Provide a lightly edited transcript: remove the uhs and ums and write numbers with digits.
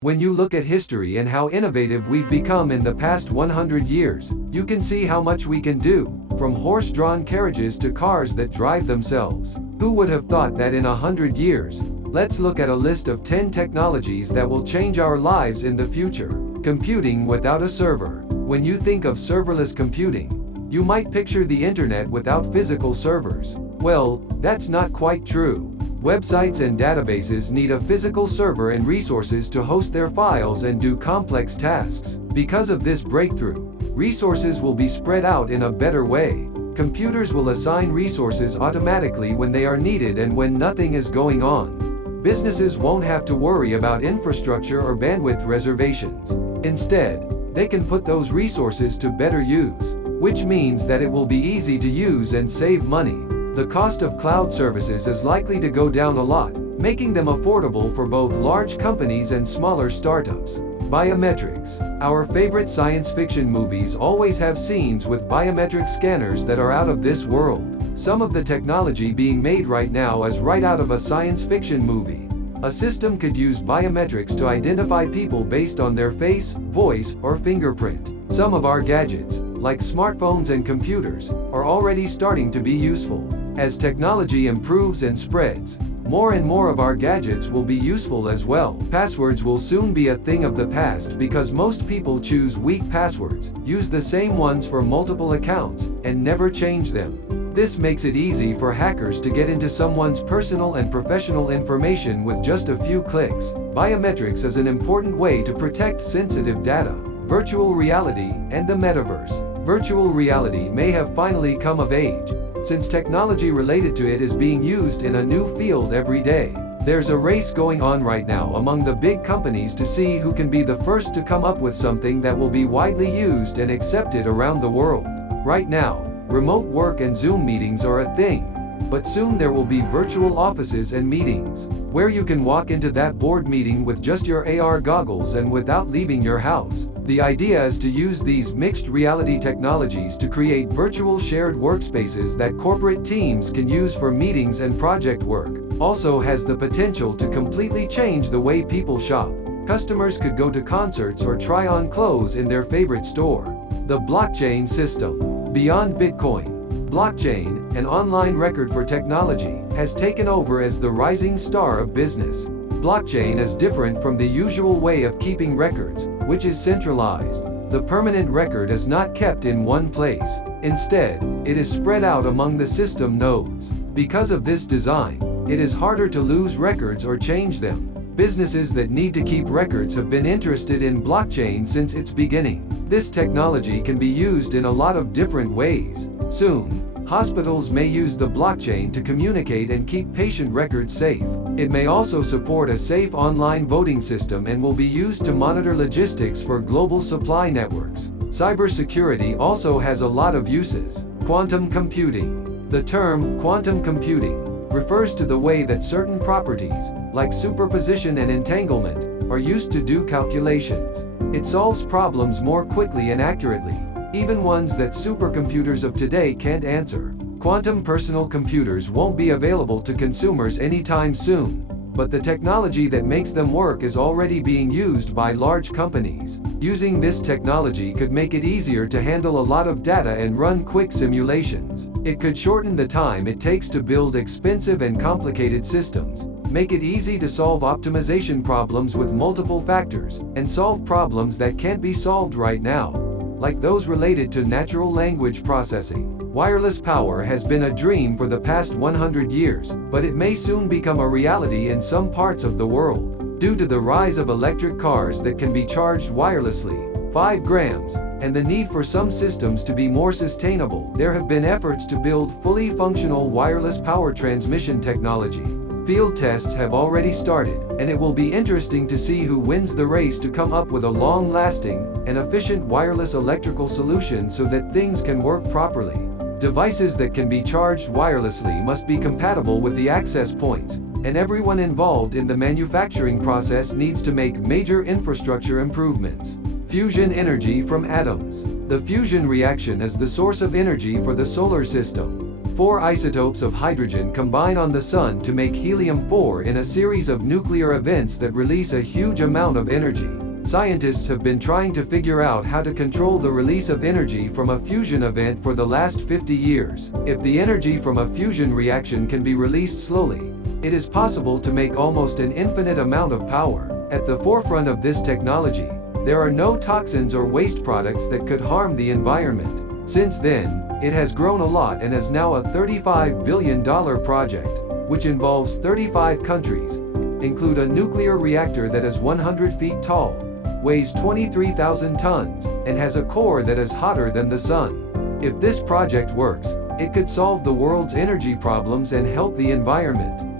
When you look at history and how innovative we've become in the past 100 years, you can see how much we can do, from horse-drawn carriages to cars that drive themselves. Who would have thought that in 100 years? Let's look at a list of 10 technologies that will change our lives in the future. Computing without a server. When you think of serverless computing, you might picture the internet without physical servers. Well, that's not quite true. Websites and databases need a physical server and resources to host their files and do complex tasks. Because of this breakthrough, resources will be spread out in a better way. Computers will assign resources automatically when they are needed and when nothing is going on. Businesses won't have to worry about infrastructure or bandwidth reservations. Instead, they can put those resources to better use, which means that it will be easy to use and save money. The cost of cloud services is likely to go down a lot, making them affordable for both large companies and smaller startups. Biometrics. Our favorite science fiction movies always have scenes with biometric scanners that are out of this world. Some of the technology being made right now is right out of a science fiction movie. A system could use biometrics to identify people based on their face, voice, or fingerprint. Some of our gadgets, like smartphones and computers, are already starting to be useful. As technology improves and spreads, more and more of our gadgets will be useful as well. Passwords will soon be a thing of the past because most people choose weak passwords, use the same ones for multiple accounts, and never change them. This makes it easy for hackers to get into someone's personal and professional information with just a few clicks. Biometrics is an important way to protect sensitive data. Virtual reality and the metaverse. Virtual reality may have finally come of age, since technology related to it is being used in a new field every day. There's a race going on right now among the big companies to see who can be the first to come up with something that will be widely used and accepted around the world. Right now, remote work and Zoom meetings are a thing, but soon there will be virtual offices and meetings, where you can walk into that board meeting with just your AR goggles and without leaving your house. The idea is to use these mixed reality technologies to create virtual shared workspaces that corporate teams can use for meetings and project work. Also has the potential to completely change the way people shop. Customers could go to concerts or try on clothes in their favorite store. The blockchain system. Beyond Bitcoin, blockchain, an online record for technology, has taken over as the rising star of business. Blockchain is different from the usual way of keeping records, which is centralized. The permanent record is not kept in one place. Instead, it is spread out among the system nodes. Because of this design, it is harder to lose records or change them. Businesses that need to keep records have been interested in blockchain since its beginning. This technology can be used in a lot of different ways. Soon, hospitals may use the blockchain to communicate and keep patient records safe. It may also support a safe online voting system and will be used to monitor logistics for global supply networks. Cybersecurity also has a lot of uses. Quantum computing. The term quantum computing refers to the way that certain properties, like superposition and entanglement, are used to do calculations. It solves problems more quickly and accurately, even ones that supercomputers of today can't answer. Quantum personal computers won't be available to consumers anytime soon, but the technology that makes them work is already being used by large companies. Using this technology could make it easier to handle a lot of data and run quick simulations. It could shorten the time it takes to build expensive and complicated systems, make it easy to solve optimization problems with multiple factors, and solve problems that can't be solved right now, like those related to natural language processing. Wireless power has been a dream for the past 100 years, but it may soon become a reality in some parts of the world. Due to the rise of electric cars that can be charged wirelessly, 5 grams, and the need for some systems to be more sustainable, there have been efforts to build fully functional wireless power transmission technology. Field tests have already started, and it will be interesting to see who wins the race to come up with a long-lasting and efficient wireless electrical solution so that things can work properly. Devices that can be charged wirelessly must be compatible with the access points, and everyone involved in the manufacturing process needs to make major infrastructure improvements. Fusion energy from atoms. The fusion reaction is the source of energy for the solar system. 4 isotopes of hydrogen combine on the Sun to make helium-4 in a series of nuclear events that release a huge amount of energy. Scientists have been trying to figure out how to control the release of energy from a fusion event for the last 50 years. If the energy from a fusion reaction can be released slowly, it is possible to make almost an infinite amount of power. At the forefront of this technology, there are no toxins or waste products that could harm the environment. Since then, it has grown a lot and is now a $35 billion project, which involves 35 countries, include a nuclear reactor that is 100 feet tall, weighs 23,000 tons, and has a core that is hotter than the Sun. If this project works, it could solve the world's energy problems and help the environment.